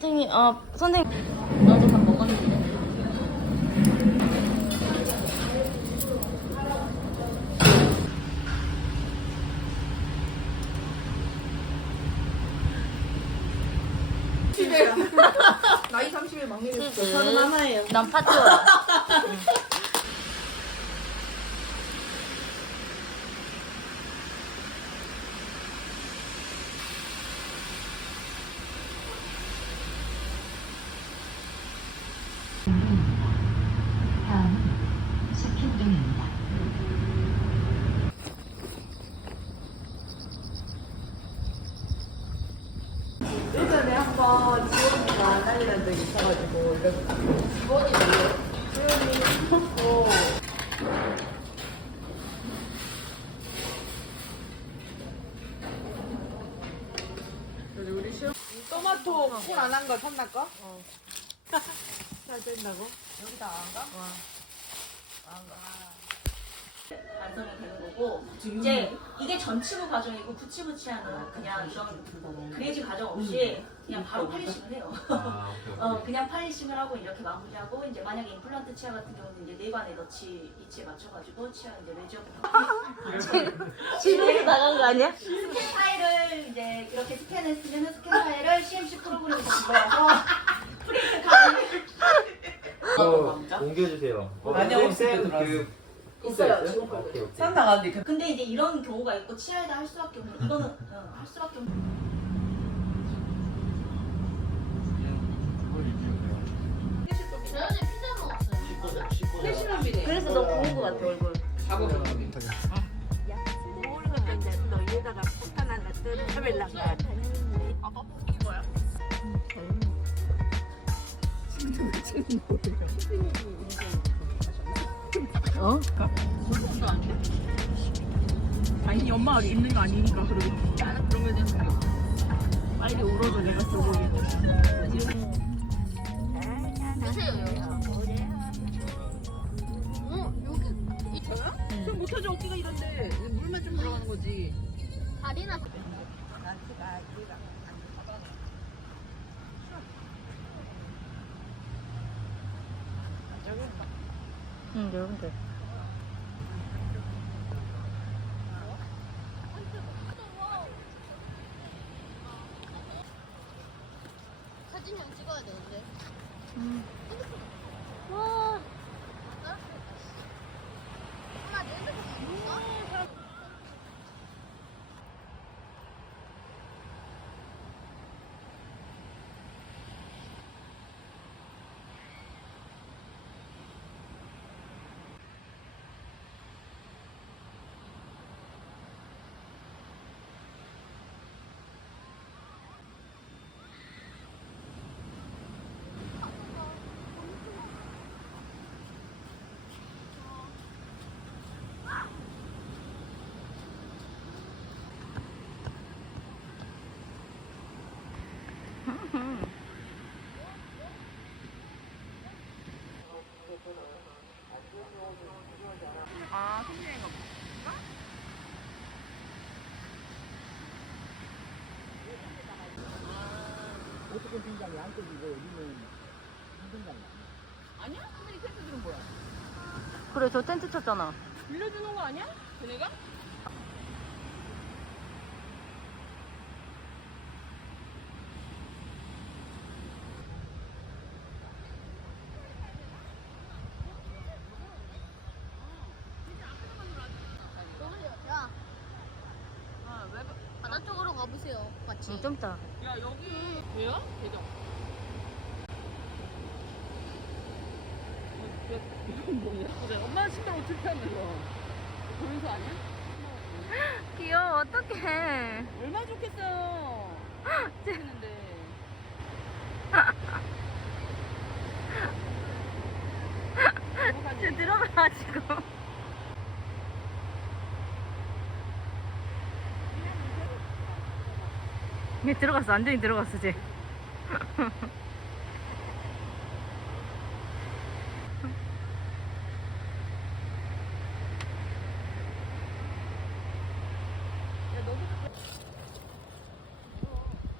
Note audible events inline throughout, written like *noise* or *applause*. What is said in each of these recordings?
선생님, 어, 선생님. 나도 밥 먹었는데. 나이 30일 막내 됐어. 저는 하나예요. 난 파티원. 다음 석현동입니다. 예전에 한번 지원이가 난리 난 적이 있어가지고 이래서 지원이 지원이 어. 여기 우리 시험 토마토 콩 안 한 거 샀나 거? 어. *laughs* 잘 된다고? 여기다 안 가? 완성이 되는 거고 이제 이게 전치부 과정이고 부치부치하는 그냥 이런 그레이지 과정 없이 그냥 바로 팔리싱을 해요. 어 그냥 팔리싱을 하고 이렇게 마무리하고 이제 만약에 임플란트 치아 같은 경우는 이제 내관에 넣지 위치에 맞춰가지고 치아 이제 매지어부터 *laughs* 집에서 나간 거 아니야? 스캔 파일을 이제 이렇게 스캔했으면 스캔 파일을 CMC 프로그램에 집어서 *laughs* 프린트 가능해. 어, 있을 때 쌤, 들어왔어. 그 있어요, 지금 아, 오케이, 오케이. 산 나갔는데 그 근데 이제 이런 경우가 있고 치아에다 할 수밖에 없는 이거는 어, 할 수밖에 없는. 그래서 너 부은 거 같아 얼굴. 모르겠다 이제 너 여기다가 폭탄 하나 뜨 카멜라가 아니 엄마가 있는 거 아니니까 그러겠지 그러면 빨리 울어줘 내가 저거 그럼 못하지 어깨가 이런데 물만 좀 들어가는 거지 응 여러분들. 사진용 찍어야 되는데. 엄마 내 핸드폰 있어? 그래 저 텐트 쳤잖아. 빌려주는 거 아니야? 걔네가? 야. 바다 쪽으로 가보세요. 같이. 응, 좀 이따. 야 여기 왜요? 대장 이건 뭐야? 그래 엄마 신발 어떻게 하는 거 보면서 아니야? 귀여워 어떡해. 얼마나 좋겠어요 했는데 쟤 들어가가지고. 얘 들어갔어 완전히 들어갔어 쟤. *laughs*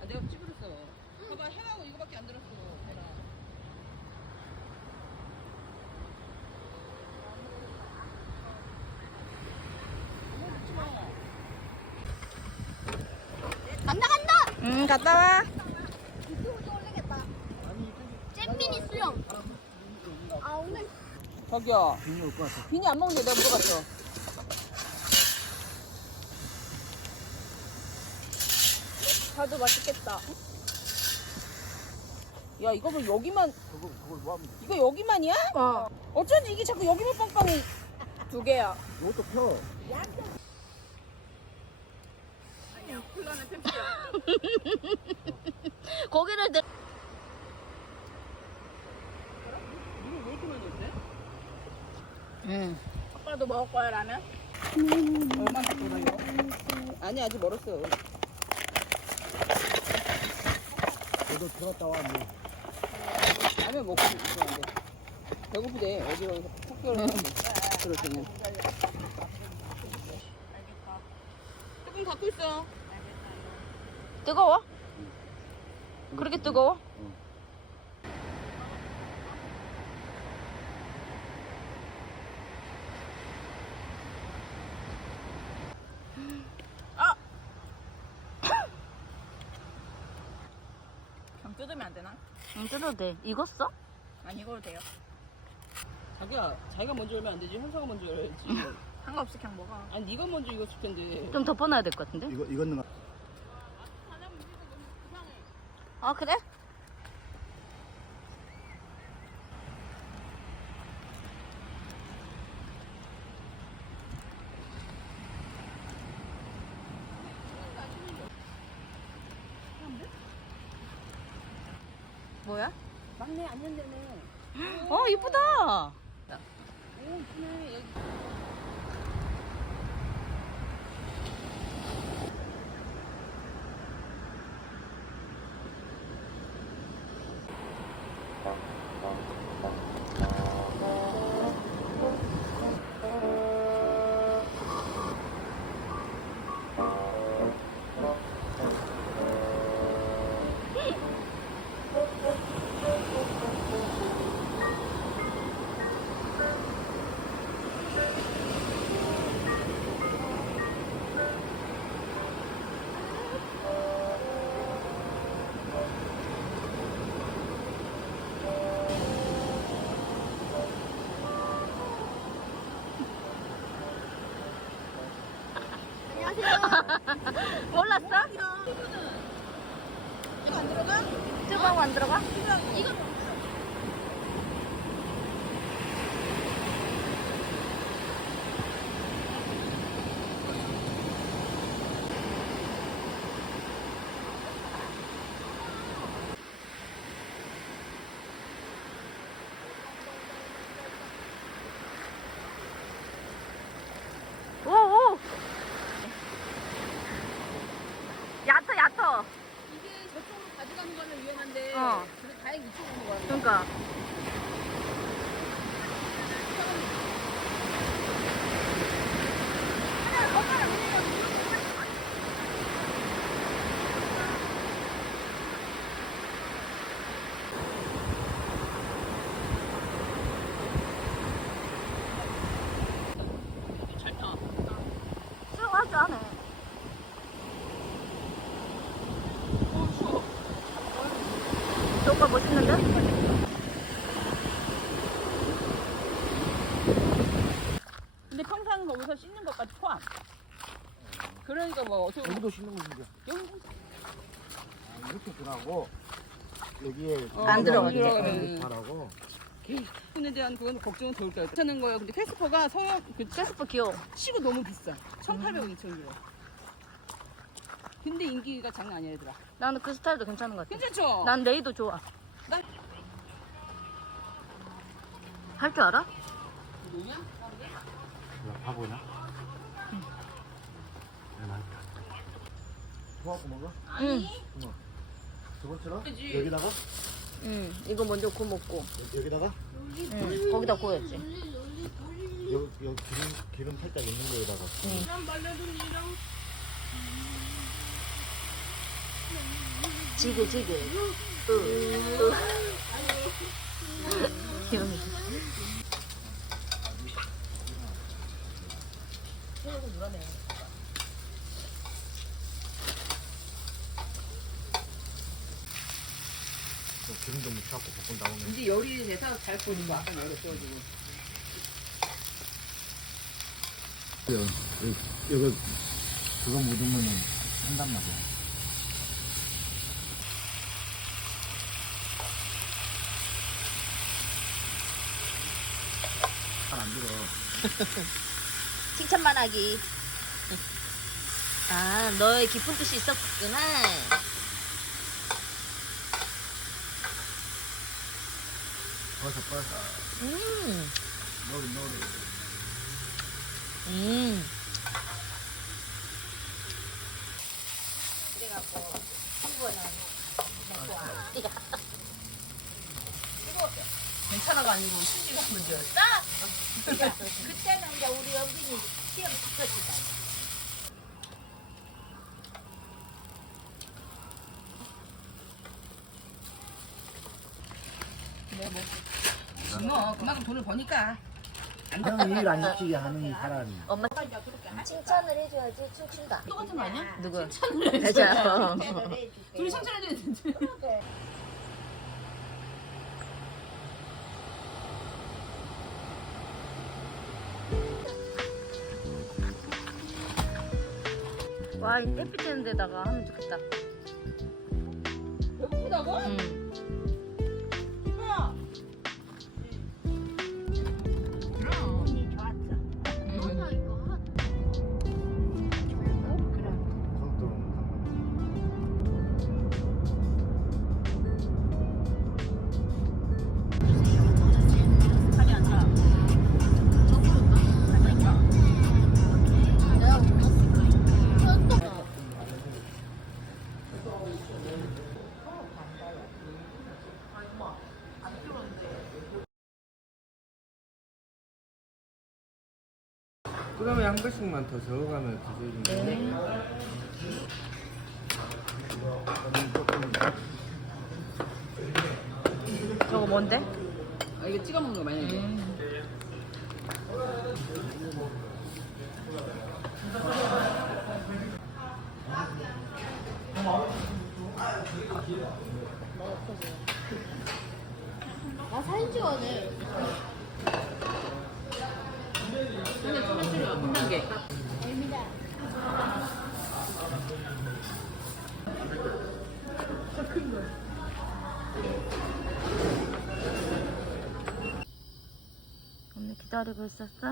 아, 내가 찍으랬어 봐봐 해하고 이거밖에 안 들었어 갔다 와. 잼민이 수영. 아 오늘 저기요. 비니 올 것 같아. 비니 안 먹는데 내가 물어봤어. 자두 맛있겠다. 야 이거 뭐 여기만 이거 여기만이야? 어. 어쩐지 이게 자꾸 여기만 뻥뻥이 두 개야. 이것도 펴. *laughs* 거기를 내 응. 아빠도 먹을 거야 라면? 얼마나 돌아요? 아니 아직 멀었어. 너도 들었다 와. 뭐. 라면 먹고 있었는데 배고프대 어디로 푹 그럴 때는. 조금 갖고 있어. 뜨거워? 그렇게 뜨거워? *coughs* 그냥 뜯으면 안 되나? 응, 뜯어도 돼. 익었어? 안 익어도 돼요. 자기야 자기가 먼저 열면 안 되지 현서가 먼저 열어야지. *laughs* 상관없이 그냥 먹어. 아니 네가 먼저 익었을 텐데. 좀 덮어놔야 될 것 같은데? 이거 이거는 거- 아, 그래? 뭐야? 막내 안 연대네. 어, 이쁘다. 오 이쁘네 여기. *laughs* 몰랐어? 이거 안 들어가? 뜨거워 안 들어가? 오, 오! 얕어, 얕어. 이게 저쪽으로 가져가는 거는 위험한데 어. 그래 다행히 이쪽으로 오는 거야. 그러니까. 잘 타. 수영하지 않아. 저거 멋 있는데? 근데 평상 거기서 씻는 것까지 포함. 그러니까 뭐 어떻게 보면 여기도 씻는 거지. 여기 아, 이렇게 들어가고 여기에 어, 안 들어가게. 바라고. 분에 대한 그건 걱정은 덜 돼요. 괜찮은 거예요. 근데 캐스퍼가 성형 그 캐스퍼 귀여워. 치고 너무 비싸. 1,800원, 2,000원. 근데 인기가 장난 아니야 얘들아. 나는 그 스타일도 괜찮은 것 같아. 괜찮죠? 난 레이도 좋아. 할 줄 알아? 바보냐? 응. 토하고 먹어? 응. 저번처럼? 여기다가? 응. 이거 먼저 구워 먹고. 여- 여기다가? 응. 거기다 구워야지. 여기, 여기 기름, 기름 살짝 있는 거에다가. 지게 지게. 으, 으. 여기. 기름 좀 묻혀갖고 볶은 다음에 이제 열이 돼서 잘 보는 거 아까 열이 쪄지고 이거 그거 묻으면 한단 말이야 안 들어. *laughs* 칭찬만 하기. 아, 너의 깊은 뜻이 있었구나. 버섯 버섯. 음, 노리 노리. 음. 괜찮아가 아니고 심지가 문제였다. 그때는 이제 우리 영빈이 시험 붙었지다. 뭐 그만큼 돈을 버니까. 형이 일안 시키게 하는 이 사람이. 엄마 칭찬을 해줘야지 춤춘다. 똑같은 거 아니야? 누구? 맞아. 둘이 칭찬해야 되는데. 와, 이 햇빛 되는 데다가 하면 좋겠다. 배고프다고? 응. 한 번씩만 더 저어가면 드셔주면 저거 뭔데? 아, 이거 찍어 먹는 거 만약에. 나 사진 찍어내. 근 애미다. 언니 기다리고 있었어.